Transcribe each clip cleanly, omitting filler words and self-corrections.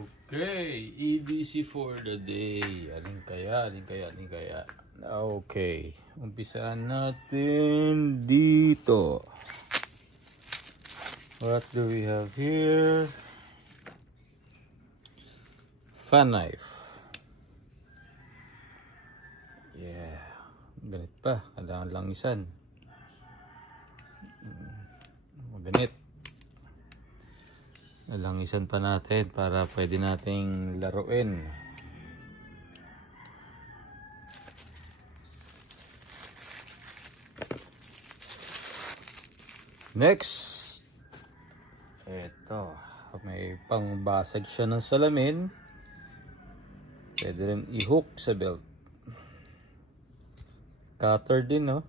Okay, EDC for the day. Alin kaya? Okay, umpisaan natin dito. What do we have here? Fan knife. Yeah, ganit pa. Kailangan lang isan. Ganit. Langisan pa natin para pwede nating laruin. Next, eto, may pangbasag siya ng salamin. Pwede rin i-hook sa belt. Cutter din, no?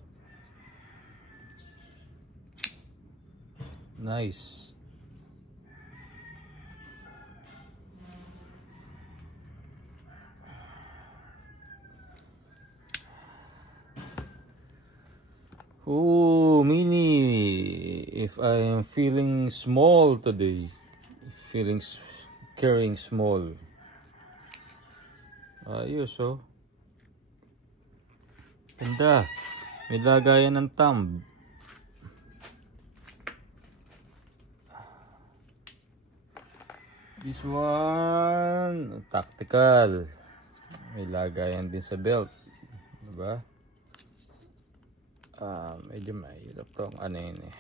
Nice. Oh, mini. If I am feeling small today, carrying small. Ayos, oh. Ganda. May lagayan ng thumb. This one, tactical. May lagayan din sa belt. Diba? Medyo mahirap tong ano yun eh.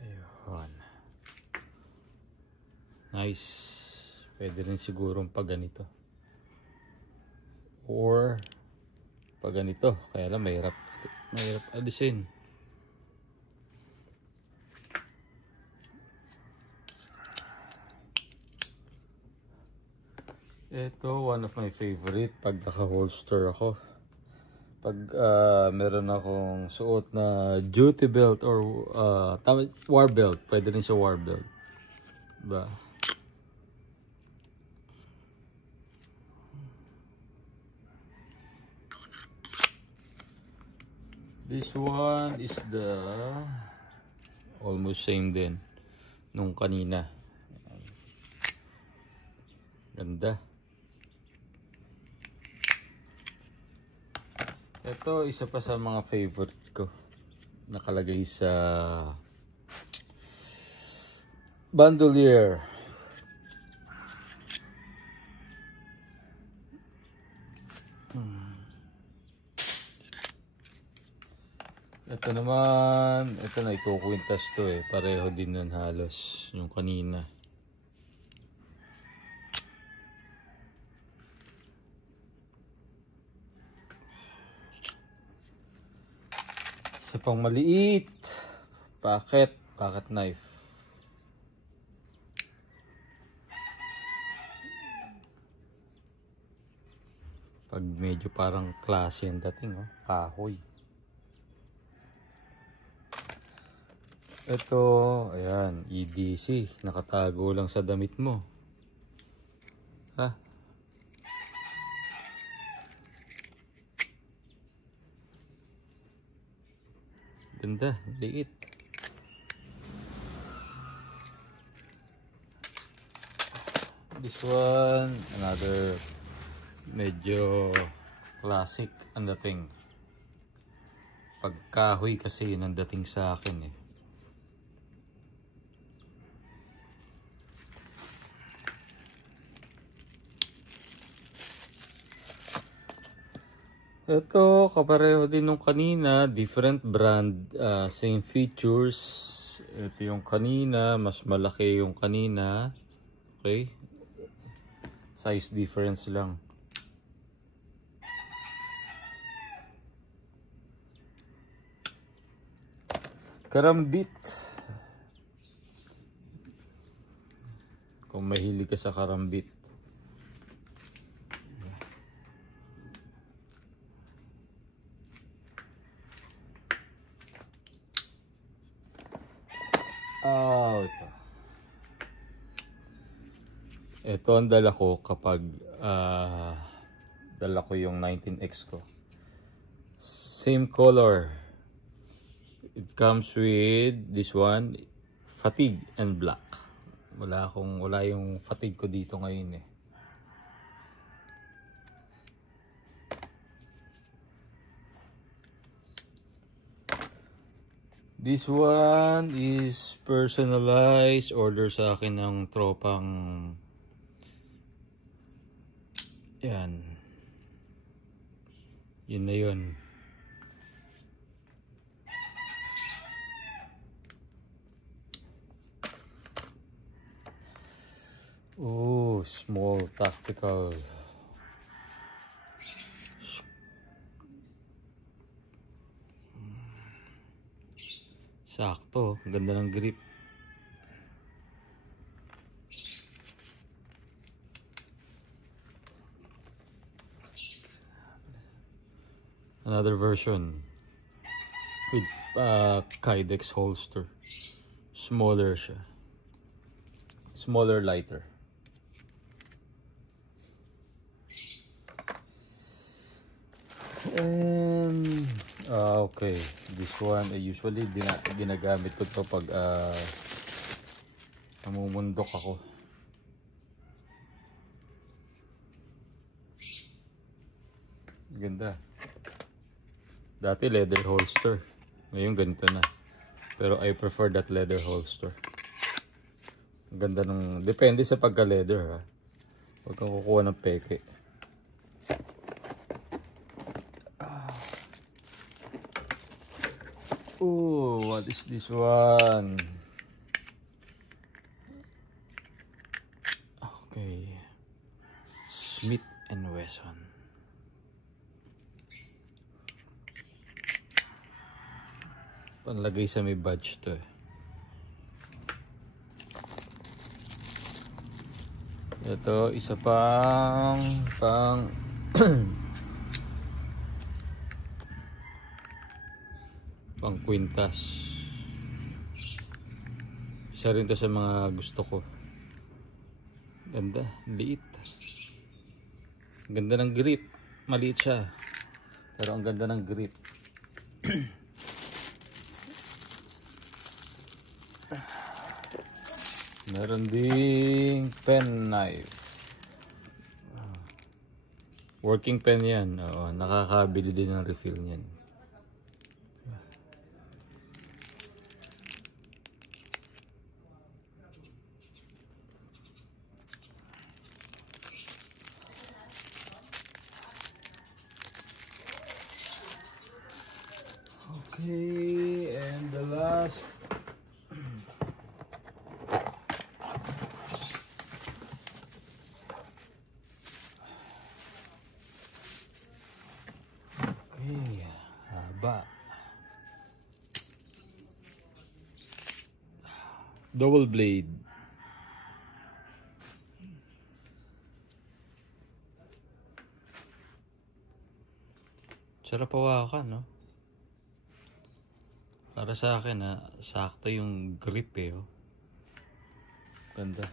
Ayun. Nice. Pwede rin sigurong pag ganito. Or pag ganito. Kaya lang mahirap alisin. Ito, one of my favorite pag naka-holster ako. Pag meron akong suot na duty belt or war belt, pwede rin sa war belt. Diba? This one is the almost same din nung kanina. Ganda. Ito, isa pa sa mga favorite ko. Nakalagay sa bandolier. Ito naman, ito na ikukwintas to eh. Pareho din nun halos yung kanina. Sa pang maliit, pocket knife. Pag medyo parang klase ang dating, oh, kahoy. Ito, ayan, EDC, nakatago lang sa damit mo. Ha? Ganda, liit. This one, another medyo classic ang dating. Pagkahoy kasi yun ang dating sa akin eh. Ito, kapareho din nung kanina, different brand, same features. Ito yung kanina, mas malaki yung kanina. Okay? Size difference lang. Karambit. Kung mahilig ka sa karambit. Ito ang dala ko kapag dala ko yung 19X ko. Same color. It comes with this one, fatigue and black. Wala yung fatigue ko dito ngayon eh. This one is personalized, order sa akin ng tropang yan. Yun na yun. Oh, small tactical. Sakto, ganda ng grip. Another version with Kydex holster. Smaller siya. Smaller, lighter. And okay, this one usually ginagamit ko to pag namumundok ako. Ganda. Dati leather holster, ngayon ganito na, pero I prefer that leather holster. Ganda ng, depende sa pagka leather ha, huwag kang kukuha ng peke. Oh, what is this one? Okay, Smith & Wesson. Panlagay sa may badge to eh. Ito, isa pang pang kwintas. Isa rin to sa mga gusto ko. Ganda, liit. Ganda ng grip. Maliit siya, pero ang ganda ng grip. Meron ding pen knife. Working pen yan. Oo, nakakabili din ng refill niyan. Okay, and the last. Okay, haba. Double blade. Sarap hawakan, no? Para sa akin sakto yung grip eh. Oh. Ganda.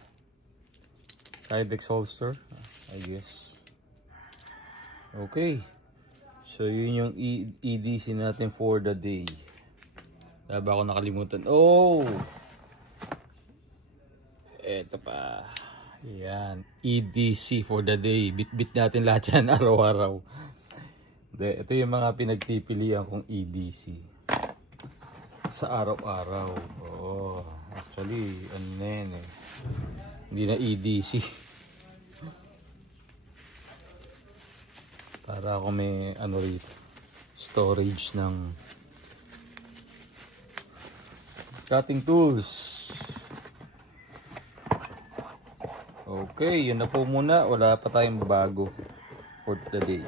Kydex holster, I guess. Okay. So yun yung EDC natin for the day. Wala ba ako nakalimutan? Oh! Eto pa. Yan. EDC for the day. Bit-bit natin lahat yan araw-araw. Ito yung mga pinagpipilian kong EDC. Sa araw-araw. Oh, actually, ano na yan eh. Hindi na EDC. Para ako may ano rito, storage ng cutting tools. Okay, yun na po muna. Wala pa tayong bago for the day.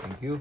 Thank you.